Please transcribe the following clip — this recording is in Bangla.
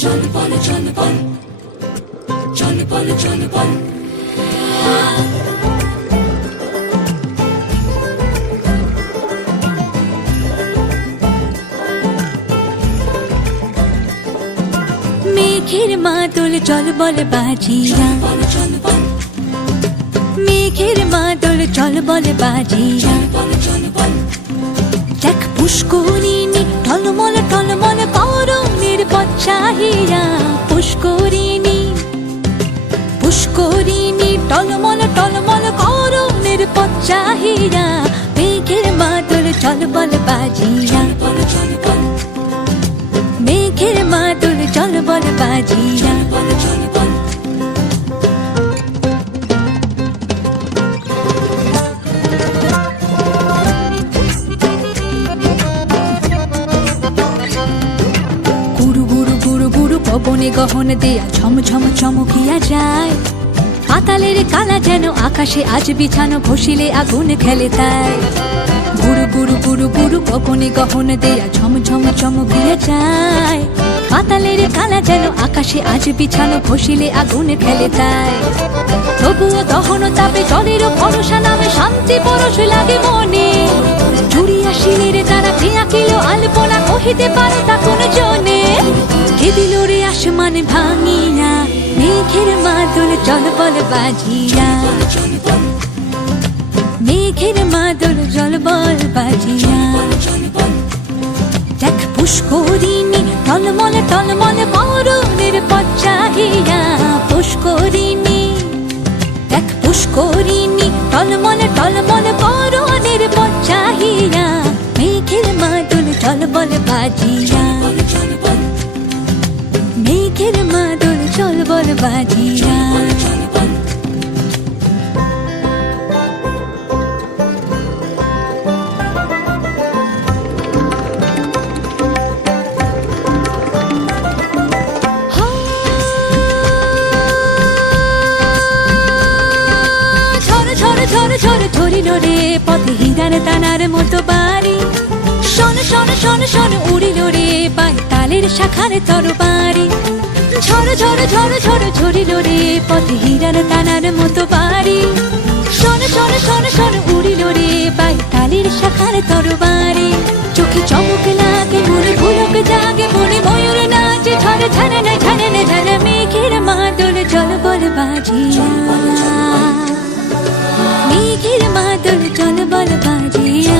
চল বল চল বল চল বল চল বল মেঘের মাদল চল বল বাজিয়া মেঘের মাদল চল বল বাজিয়া দেখ পুষ্করিণী টলমল টলমল করণের পথ চাহিয়া পুষ্করিণী পুষ্করিণী টলমল টলমল করণের পথ চাহিয়া মেঘের মাদল চল বল বাজিয়া মেঘের মাদল চল বল বাজিয়া গুরু গুরু গুরু গুরু পবনে গহন দেয়া ঝম ঝম চমকিয়া যায় পাতালের কালা যেন আকাশে আজ বিছানো ঘষিলে আগুন খেলে তাই গুরু গুরু গুরু গুরু পবনে গহন দেয়া ঝম ঝম চমকিয়া যায় পাতালের কালা যেন আকাশে আজ বিছানো ঘষিলে আগুন খেলে তাই তবুও দহন তাপে জলের ভরসা নামে শান্তি পরশ লাগে মনে জুড়িয়া শিলের তারা খেয়া কিলো আলপনা কহিতে পারে তা কোন জনে কে দিল রে আসমান ভাঙিয়া মেঘের মাদল চল বল বাজিয়া মেঘের মাদল জল বল বাজিয়া দেখ পুষ্করিণী টলমল টলমল করণের পথ চাহিয়া পুষ্করিণী দেখ পুষ্করিণী টলমল টলমল করণের পথ চাহিয়া মেঘের মাদল চল বল বাজিয়া মেঘের মাদল চল বল বাজিয়া ঝরে ঝরে ঝরিল রে পথে হীরার দানার মতো বাড়ি শোন শোন শোন শোন উড়িল রে পাতালের শাখার তরবারি ঝরে ঝরে ঝরে ঝরে ঝরিল রে পথে হীরার দানার মতো বাড়ি শোন শোন শোন শোন উড়িল রে পাতালের শাখার তরবারি চোখে চমক লাগে মনে ভুলক জাগে মনে ময়ূর নাচে ঝরে ঝরে না ঝরে না ঝরে মেঘের মাদল চল বল বাজিয়া মেঘের মাদল চল বল বাজিয়া